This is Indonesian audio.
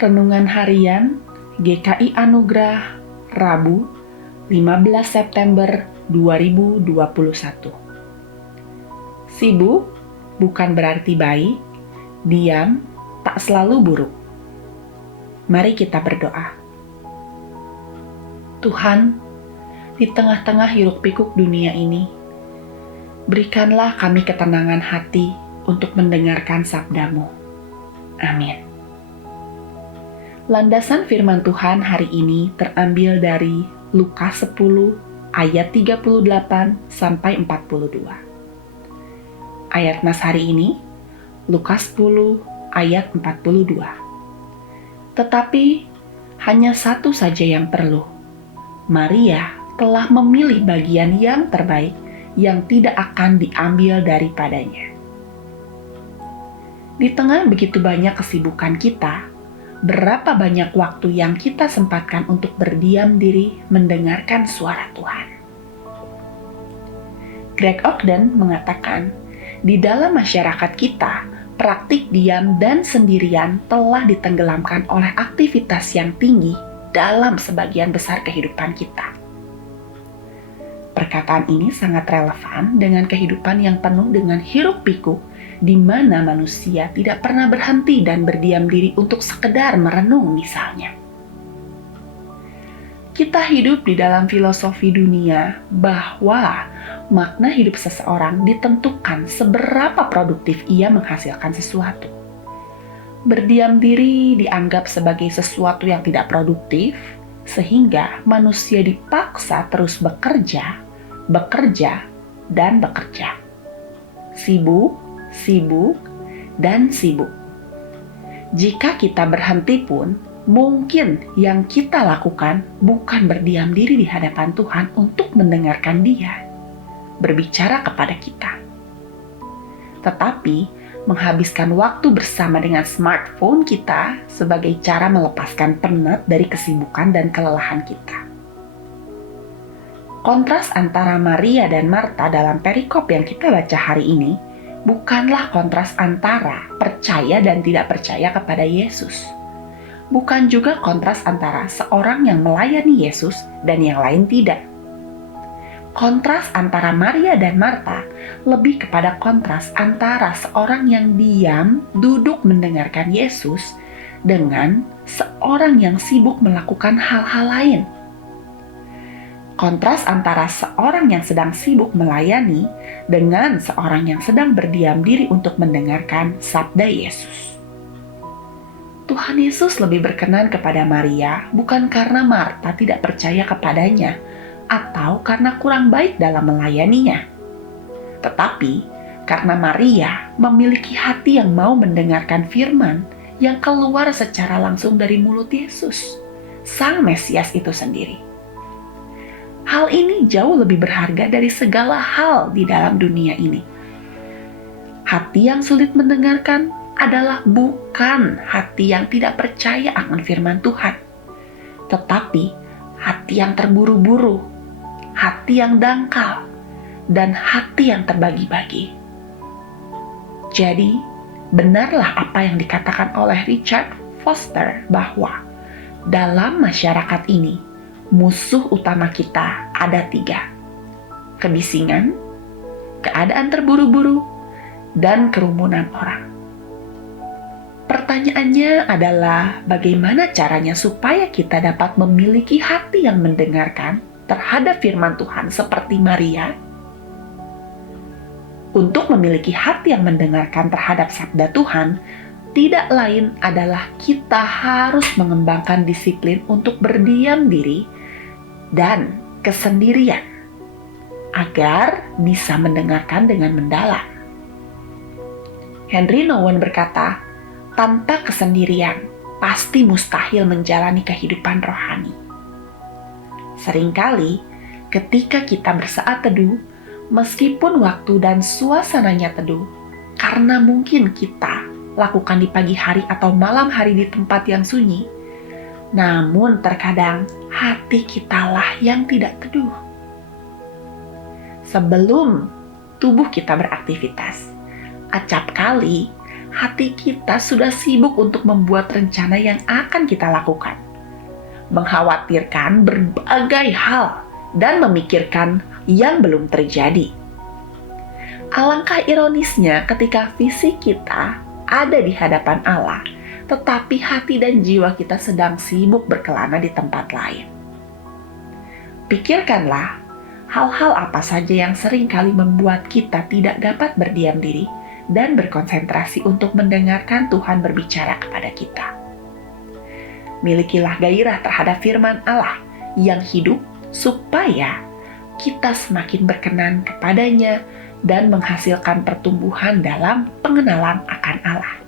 Renungan Harian GKI Anugerah Rabu 15 September 2021. Sibuk bukan berarti baik, diam tak selalu buruk. Mari kita berdoa. Tuhan, di tengah-tengah hiruk-pikuk dunia ini, berikanlah kami ketenangan hati untuk mendengarkan sabda-Mu. Amin. Landasan firman Tuhan hari ini terambil dari Lukas 10 ayat 38 sampai 42. Ayat nas hari ini Lukas 10 ayat 42. Tetapi hanya satu saja yang perlu. Maria telah memilih bagian yang terbaik yang tidak akan diambil daripadanya. Di tengah begitu banyak kesibukan kita, berapa banyak waktu yang kita sempatkan untuk berdiam diri mendengarkan suara Tuhan? Greg Ogden mengatakan, di dalam masyarakat kita, praktik diam dan sendirian telah ditenggelamkan oleh aktivitas yang tinggi dalam sebagian besar kehidupan kita. Perkataan ini sangat relevan dengan kehidupan yang penuh dengan hiruk-pikuk, di mana manusia tidak pernah berhenti dan berdiam diri untuk sekedar merenung misalnya. Kita hidup di dalam filosofi dunia bahwa makna hidup seseorang ditentukan seberapa produktif ia menghasilkan sesuatu. Berdiam diri dianggap sebagai sesuatu yang tidak produktif, sehingga manusia dipaksa terus bekerja, dan bekerja. Sibuk, dan sibuk. Jika kita berhenti pun, mungkin yang kita lakukan bukan berdiam diri di hadapan Tuhan untuk mendengarkan Dia berbicara kepada kita, tetapi menghabiskan waktu bersama dengan smartphone kita sebagai cara melepaskan penat dari kesibukan dan kelelahan kita. Kontras antara Maria dan Marta dalam perikop yang kita baca hari ini bukanlah kontras antara percaya dan tidak percaya kepada Yesus. Bukan juga kontras antara seorang yang melayani Yesus dan yang lain tidak. Kontras antara Maria dan Marta lebih kepada kontras antara seorang yang diam duduk mendengarkan Yesus dengan seorang yang sibuk melakukan hal-hal lain. Kontras antara seorang yang sedang sibuk melayani dengan seorang yang sedang berdiam diri untuk mendengarkan sabda Yesus. Tuhan Yesus lebih berkenan kepada Maria bukan karena Marta tidak percaya kepadanya atau karena kurang baik dalam melayaninya, tetapi karena Maria memiliki hati yang mau mendengarkan firman yang keluar secara langsung dari mulut Yesus, Sang Mesias itu sendiri. Hal ini jauh lebih berharga dari segala hal di dalam dunia ini. Hati yang sulit mendengarkan adalah bukan hati yang tidak percaya akan firman Tuhan, tetapi hati yang terburu-buru, hati yang dangkal, dan hati yang terbagi-bagi. Jadi, benarlah apa yang dikatakan oleh Richard Foster bahwa dalam masyarakat ini, musuh utama kita ada 3: kebisingan, keadaan terburu-buru, dan kerumunan orang. Pertanyaannya adalah bagaimana caranya supaya kita dapat memiliki hati yang mendengarkan terhadap firman Tuhan seperti Maria? Untuk memiliki hati yang mendengarkan terhadap sabda Tuhan, tidak lain adalah kita harus mengembangkan disiplin untuk berdiam diri dan kesendirian agar bisa mendengarkan dengan mendalam. Henry Nouwen berkata, tanpa kesendirian pasti mustahil menjalani kehidupan rohani. Seringkali ketika kita bersaat teduh, meskipun waktu dan suasananya teduh, karena mungkin kita lakukan di pagi hari atau malam hari di tempat yang sunyi, namun terkadang hati kitalah yang tidak teduh. Sebelum tubuh kita beraktivitas, acap kali hati kita sudah sibuk untuk membuat rencana yang akan kita lakukan, mengkhawatirkan berbagai hal, dan memikirkan yang belum terjadi. Alangkah ironisnya ketika visi kita ada di hadapan Allah, tetapi hati dan jiwa kita sedang sibuk berkelana di tempat lain. Pikirkanlah hal-hal apa saja yang seringkali membuat kita tidak dapat berdiam diri dan berkonsentrasi untuk mendengarkan Tuhan berbicara kepada kita. Milikilah gairah terhadap firman Allah yang hidup supaya kita semakin berkenan kepadanya dan menghasilkan pertumbuhan dalam pengenalan akan Allah.